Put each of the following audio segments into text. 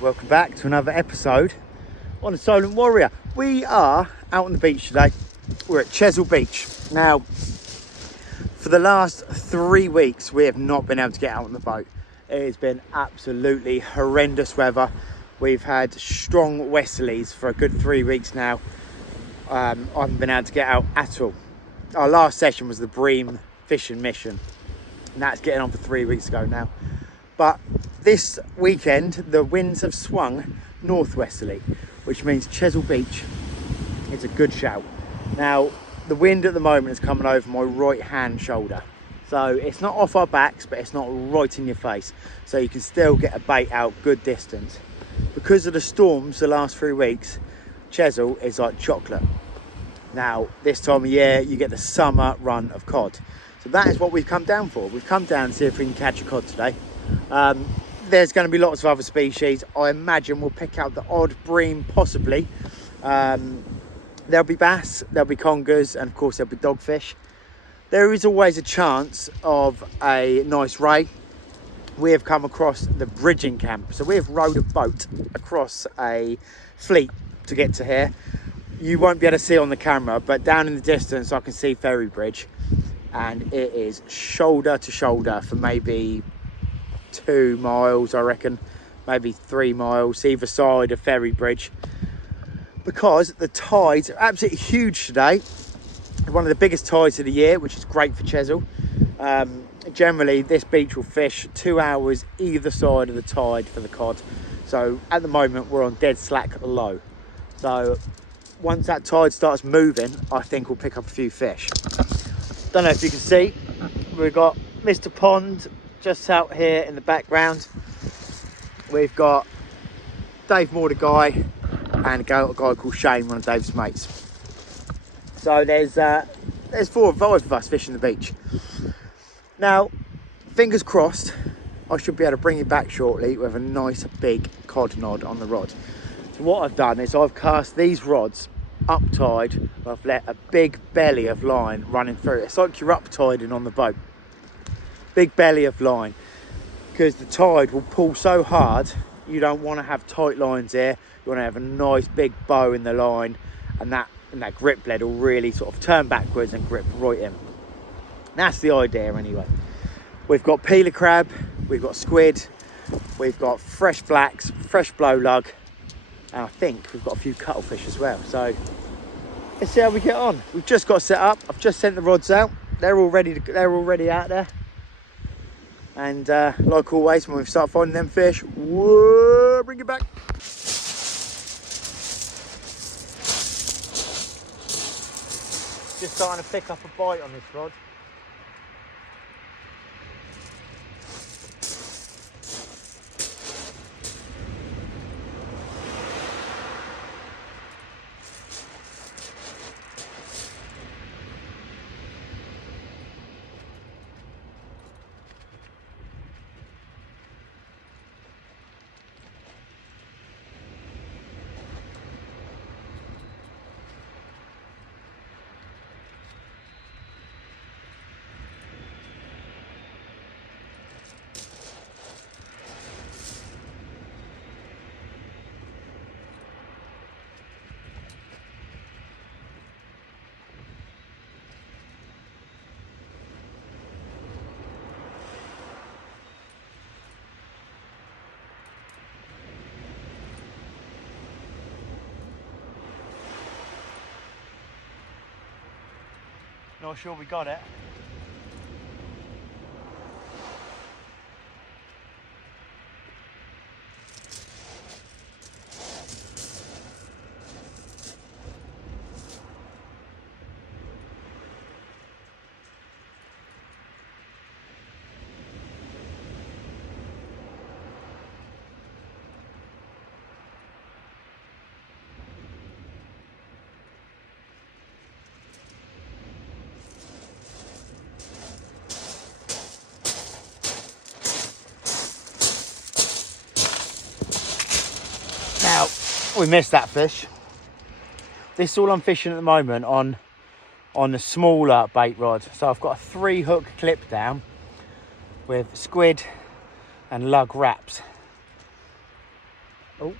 welcome back to another episode on the Solent Warrior. We are out on the beach today. We're at CHESIL Beach. Now, for the last 3 weeks, we have not been able to get out on the boat. It has been absolutely horrendous weather. We've had strong westerlies for a good 3 weeks now. I haven't been able to get out at all. Our last session was the Bream fishing mission, and that's getting on for 3 weeks ago now. But this weekend, the winds have swung northwesterly, which means CHESIL Beach is a good shout. Now, the wind at the moment is coming over my right hand shoulder. So it's not off our backs, but it's not right in your face. So you can still get a bait out good distance. Because of the storms the last 3 weeks, CHESIL is like chocolate. Now, this time of year, you get the summer run of cod. So that is what we've come down for. We've come down to see if we can catch a cod today. There's going to be lots of other species. I imagine we'll pick out the odd bream, possibly. There'll be bass, there'll be congers, and of course there'll be dogfish. There is always a chance of a nice ray. We have come across the bridging camp. So we have rowed a boat across a fleet to get to here. You won't be able to see on the camera, but down in the distance I can see Ferry Bridge. And it is shoulder to shoulder for maybe 2 miles, I reckon, maybe 3 miles either side of Ferry Bridge, because the tides are absolutely huge today. One of the biggest tides of the year, which is great for CHESIL. Generally this beach will fish 2 hours either side of the tide for the cod. So at the moment we're on dead slack low. So once that tide starts moving, I think we'll pick up a few fish. Don't know if you can see, we've got Mr. Pond just out here in the background. We've got Dave Mordecai and a guy called Shane, one of Dave's mates. So there's 4 or 5 of us fishing the beach. Now, fingers crossed, I should be able to bring you back shortly with a nice big cod nod on the rod. So what I've done is I've cast these rods up tide. I've let a big belly of line running through. It's like you're up tiding on the boat. Big belly of line, because the tide will pull so hard. You don't want to have tight lines here. You want to have a nice big bow in the line, and that grip lead will really sort of turn backwards and grip right in. That's the idea anyway. We've got peeler crab, we've got squid, we've got fresh blacks, fresh blow lug, and I think we've got a few cuttlefish as well. So let's see how we get on. We've just got set up. I've just sent the rods out. They're already out there. And like always, when we start finding them fish, whoa, bring it back. Just starting to pick up a bite on this rod. Not sure we got it. Now, we missed that fish. This is all I'm fishing at the moment on the smaller bait rod. So I've got a 3 hook clip down with squid and lug wraps. Oh.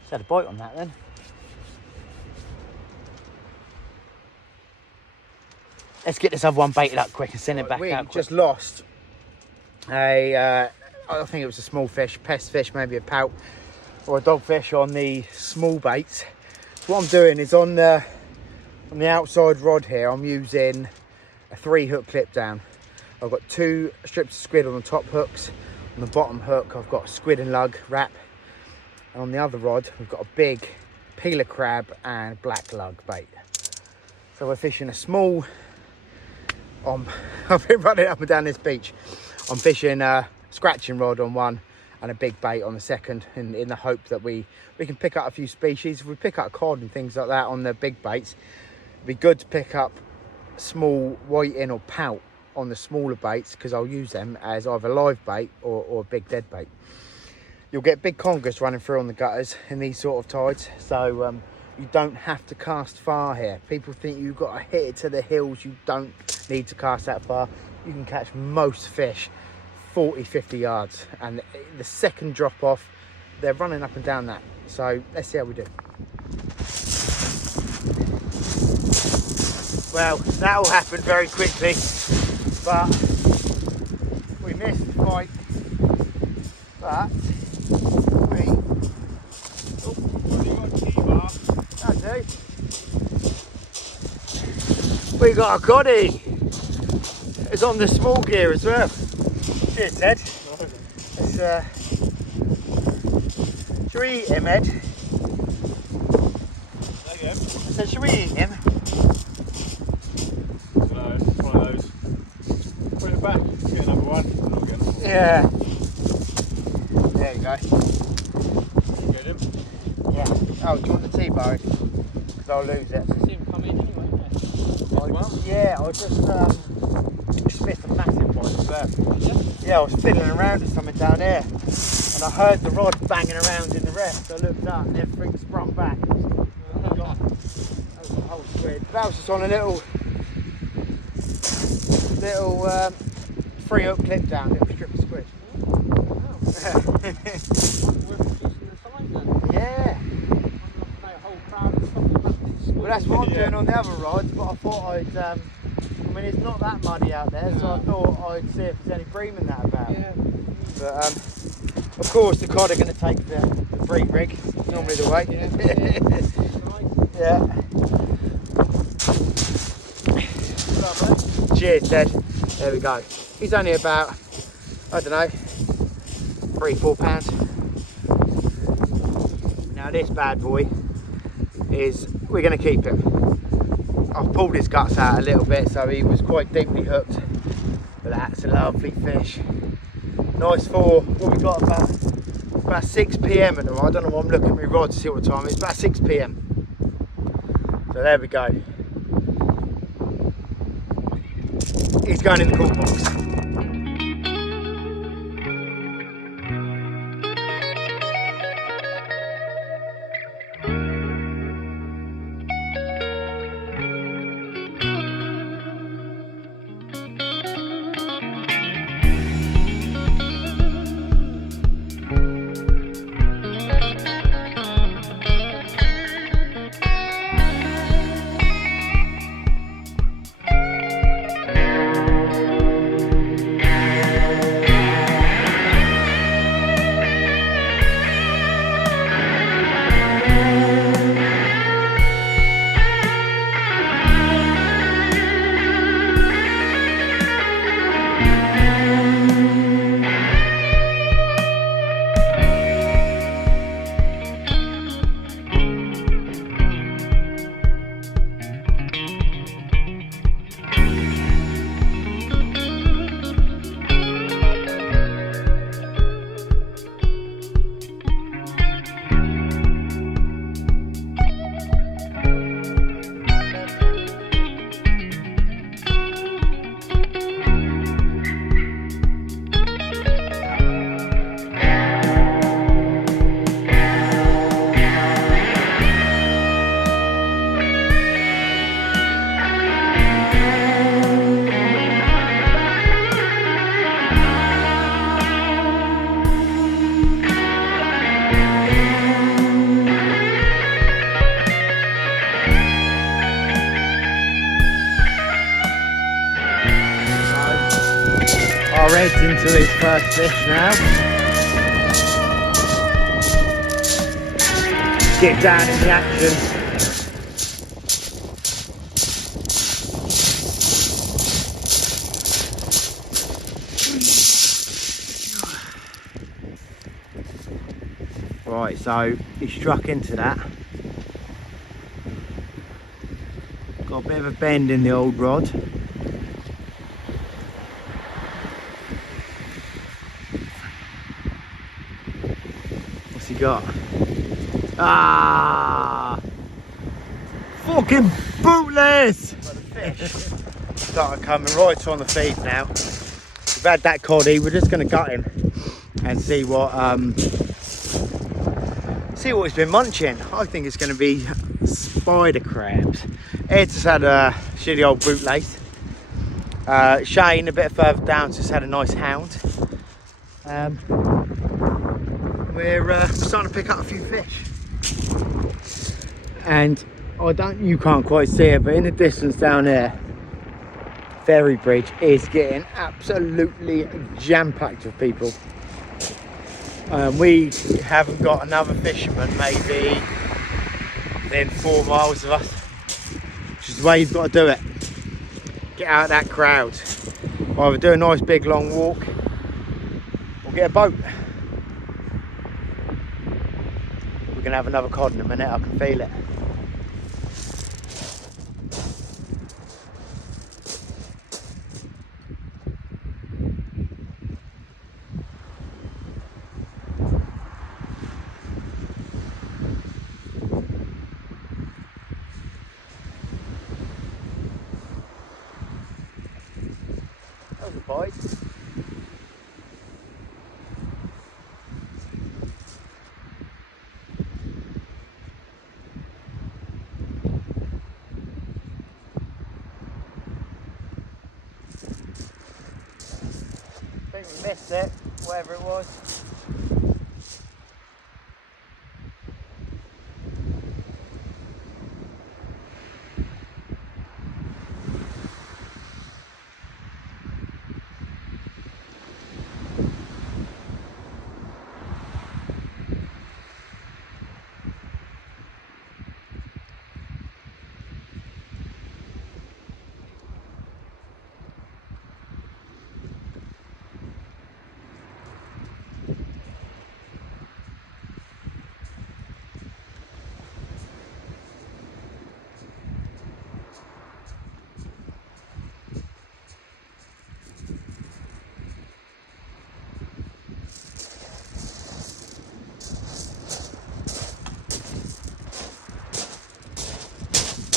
Just had a bite on that then. Let's get this other one baited up quick and send it back out. We just lost a, I think it was a small fish, pest fish, maybe a pout or a dogfish on the small baits. What I'm doing is on the outside rod here, I'm using a 3-hook clip down. I've got 2 strips of squid on the top hooks. On the bottom hook, I've got a squid and lug wrap. And on the other rod, we've got a big peeler crab and black lug bait. So we're fishing a small, I've been running up and down this beach. I'm fishing a scratching rod on one and a big bait on the second in the hope that we can pick up a few species. If we pick up cod and things like that on the big baits, it'd be good to pick up small whiting or pout on the smaller baits, because I'll use them as either live bait or a big dead bait. You'll get big congers running through on the gutters in these sort of tides, so you don't have to cast far here. People think you've got to hit it to the hills. You don't need to cast that far. You can catch most fish 40-50 yards, and the second drop off, they're running up and down that. So let's see how we do. Well, that all happened very quickly, but we missed the fight. But we got a coddy. It's on the small gear as well. Cheers, Ted. Should we eat him, Ed? There you go. I said, should we eat him? No, it's one of those. Put it back, get another one. Yeah. There you go. Get him. Yeah. Oh, do you want the T-bar? Because I'll lose it. I see him come in anyway. Yeah, I just missed a massive one as well. Yeah, I was fiddling around with something down there, and I heard the rod banging around in the rest. I looked up and everything sprung back. Oh, God. That was a whole squid. That was just on a little 3-hook clip down, little strip of squid. Yeah. Well, that's what I'm doing on the other rods, but I thought I'd, I mean, it's not that muddy out there, so I thought I'd see if there's any bream in that about. Yeah. But, of course, the cod are going to take the bream rig. It's normally the way. Yeah. Cheers, Ted. There we go. He's only about, I don't know, 3-4 pounds. Now this bad boy is, we're going to keep him. I've pulled his guts out a little bit, so he was quite deeply hooked. But that's a lovely fish. Nice for, what we got, about 6 PM at the moment. I don't know why I'm looking at my rod to see what time it is. About 6 PM. So there we go. He's going in the cool box. heads into his first fish now. Get down in the action. Right, so he struck into that. Got a bit of a bend in the old rod. What's he got? Ah! Fucking bootless! Fish started coming right on the feed now. We've had that coddy, we're just going to gut him and see what he's been munching. I think it's going to be spider crabs. Ed's just had a shitty old bootlace. Shane a bit further down just had a nice hound. We're starting to pick up a few fish. And you can't quite see it, but in the distance down there, Ferry Bridge is getting absolutely jam-packed with people. We haven't got another fisherman maybe within 4 miles of us, which is the way you've got to do it. Get out of that crowd. Either do a nice big long walk or get a boat. We're going to have another cod in a minute, I can feel it. That was a bite. I think we missed it, whatever it was.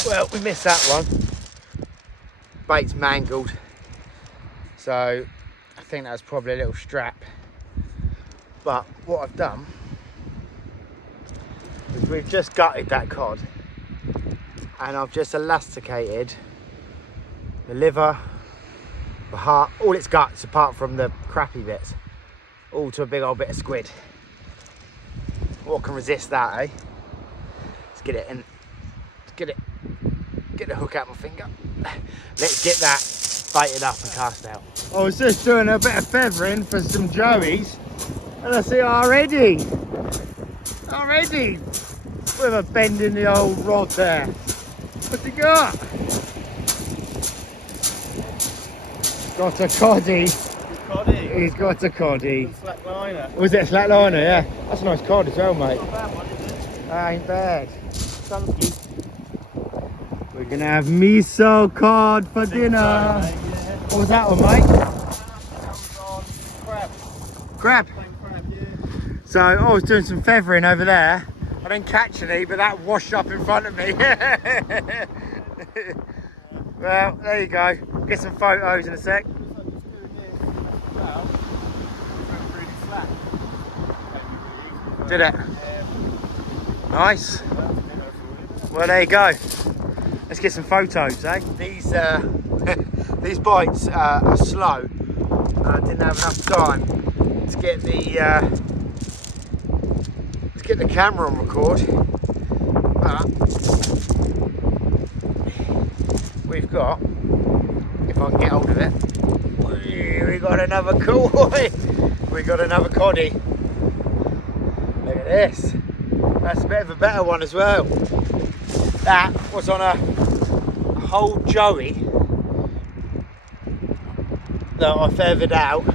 Well, we missed that one. Bait's mangled. So I think that was probably a little strap. But what I've done is we've just gutted that cod and I've just elasticated the liver, the heart, all its guts apart from the crappy bits, all to a big old bit of squid. What can resist that, eh? Let's get it in. Let's get the hook out my finger. Let's get that baited up and cast out. I was just doing a bit of feathering for some joeys and I see already with a bend in the old rod there. What's he got? Got a coddy. He's got a coddy. Slack liner. Was it a slack liner? Yeah. That's a nice cod as well, mate. Not a bad one, is it? That ain't bad. Chunky. We're gonna have miso cod for dinner. Yeah. What was that one, mate? That was on crab. Crab. Plain crab, yeah. So I was doing some feathering over there. I didn't catch any, but that washed up in front of me. Well, there you go. Get some photos in a sec. Did it? Nice. Well, there you go. Let's get some photos, eh? These these bites are slow. I didn't have enough time to get the camera on record. But we've got, if if I can get hold of it. We got another koi. We got another coddy. Look at this. That's a bit of a better one as well. That was on a whole joey that I feathered out.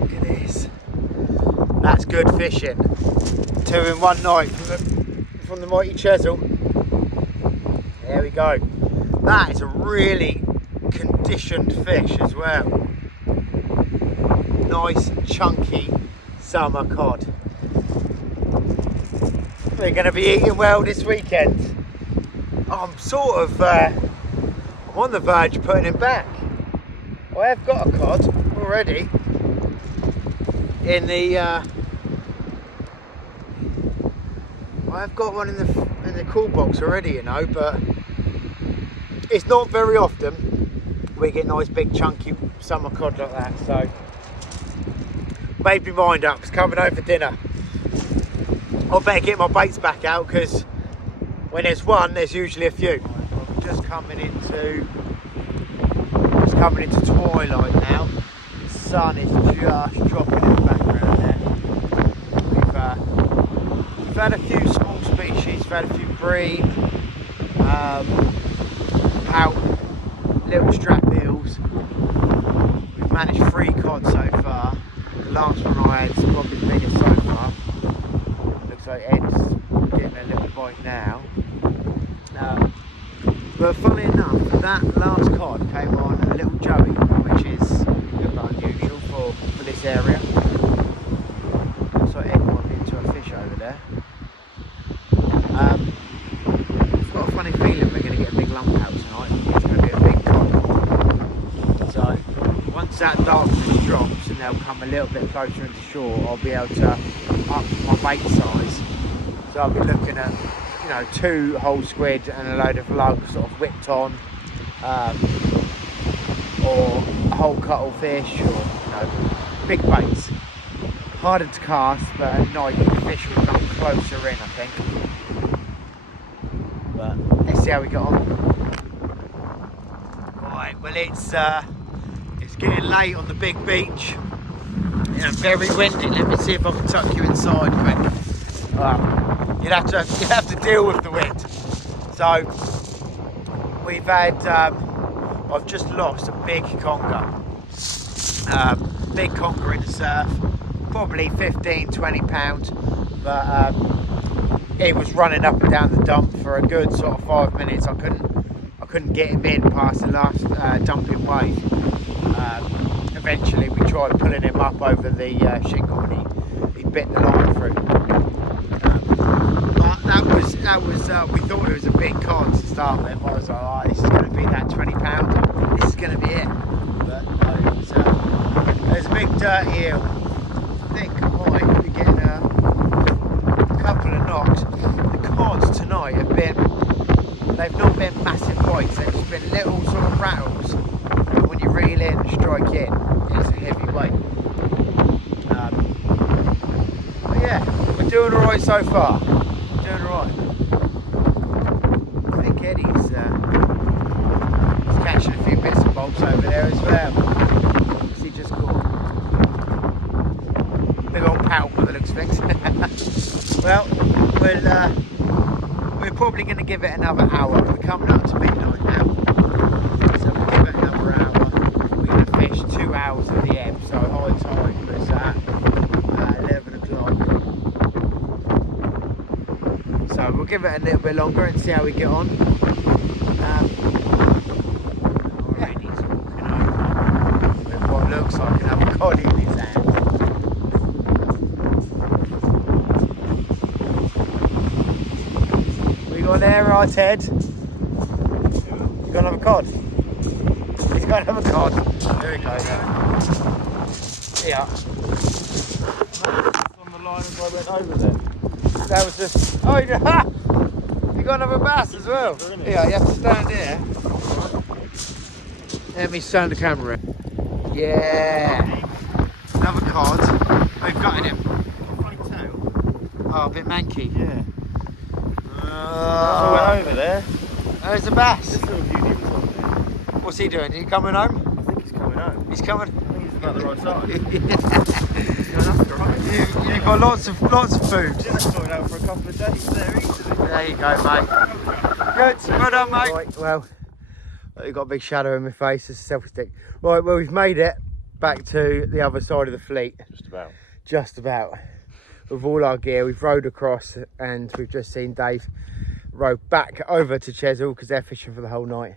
Look at this. That's good fishing. 2 in one night from the mighty Chesil. There we go. That is a really conditioned fish as well. Nice chunky summer cod. We're going to be eating well this weekend. I'm sort of I'm on the verge of putting him back. I have got a cod already in the I have got one in the cool box already, you know, but it's not very often we get nice big chunky summer cod like that. So made my mind up, it's coming home for dinner. I better get my baits back out because when there's one, there's usually a few. I'm just coming into twilight now. The sun is just dropping in the background there. We've had a few small species, we've had a few bream, pout, little strap eels. We've managed 3 cod so far. The last one I had is probably the biggest so far. Looks like Ed's getting a little bite now. But funnily enough, that last cod came on a little joey, which is a bit unusual for this area. Looks like Ed might be into a fish over there. I've got a funny feeling we're going to get a big lump out tonight. It's going to be a big cod. So once that darkness drops and they'll come a little bit closer into shore, I'll be able to up my bait size. So I'll be looking at, you know, 2 whole squid and a load of lugs sort of whipped on, or a whole cuttlefish, or, you know, big baits. Harder to cast, but at night the fish will come closer in, I think. But let's see how we get on. Right, well it's getting late on the big beach. Yeah, very windy. Let me see if I can tuck you inside quick. You'd have to deal with the wind. So we've had I've just lost a big conger. Big conger in the surf, probably 15-20 pounds, but he was running up and down the dump for a good sort of 5 minutes. I couldn't get him in past the last dumping wave. Eventually we tried pulling him up over the shingle and he bit the line through. But that was we thought it was a big cod to start with. I was like, oh, this is going to be that 20 pounder. This is going to be it. But no, there's a big dirty eel. I think I might be getting a couple of knocks. The cods tonight they've not been massive bites, they've just been little sort of rattles. But when you reel in and strike in, it's a heavy weight. But yeah, we're doing alright so far. Doing alright. I think Eddie's catching a few bits and bobs over there as well. What's he just caught? Big old pout by the looks of things. Well, we're probably going to give it another hour. We're coming up to midnight now. So we'll give it another hour. We're going to fish 2 hours of the ebb. So high tide was at 11 o'clock. So we'll give it a little bit longer and see how we get on. Already he's walking over with what looks like another cod in his hand. Got there, right, Ted? You got another cod? He's got another cod. There we go. Yeah. On the line as I went over there. That was just. Oh, you got another bass as well. Yeah, you have to stand here. Let me stand the camera. Yeah. Another cod. We've got him. Funny tail. Oh, a bit manky. Yeah. I went over there. There's a bass. There's a few nibbles on there. What's he doing? Is he coming home? I think he's coming home. He's coming. I think he's about the right side. You've got lots of food. Yeah, sorted out for a couple of days there easily. There you go, mate. Good. Well done, mate. Right, well, you've got a big shadow in my face. It's a selfie stick. Right, well, we've made it back to the other side of the fleet. Just about. Just about. With all our gear, we've rowed across, and we've just seen Dave row back over to CHESIL because they're fishing for the whole night.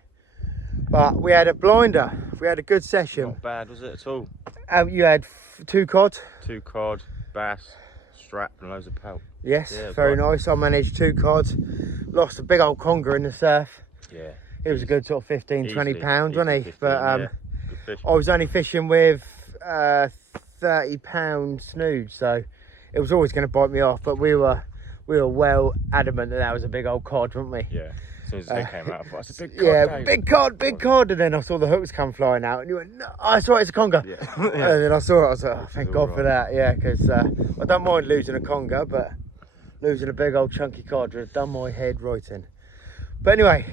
But we had a blinder. We had a good session. Not bad, was it at all? You had 2 cod. 2 cod, bass, strap, and loads of pelt. Yes, Yeah, very right. nice. I managed 2 cod. Lost a big old conger in the surf. Yeah. It was a good sort of 15, 20 Easily, pounds, wasn't he? 15, But yeah. Good fish. I was only fishing with 30-pound snood, so it was always going to bite me off. But we were well adamant that was a big old cod, weren't we? Yeah. As soon as they came out, I thought, it's a big cod, Yeah, Dave. big cod. And then I saw the hooks come flying out, and you went, no, I saw it's a conger. Yeah. And then I saw it, I was like, oh, thank It's God all for that. Yeah, because I don't mind losing a conger, but losing a big old chunky cod would have done my head right in. But anyway,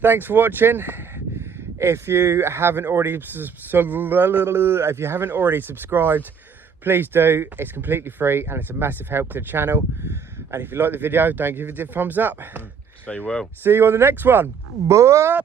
thanks for watching. If you haven't already subscribed, please do. It's completely free and it's a massive help to the channel. And if you like the video, don't give it a thumbs up. Stay well. See you on the next one. Bye.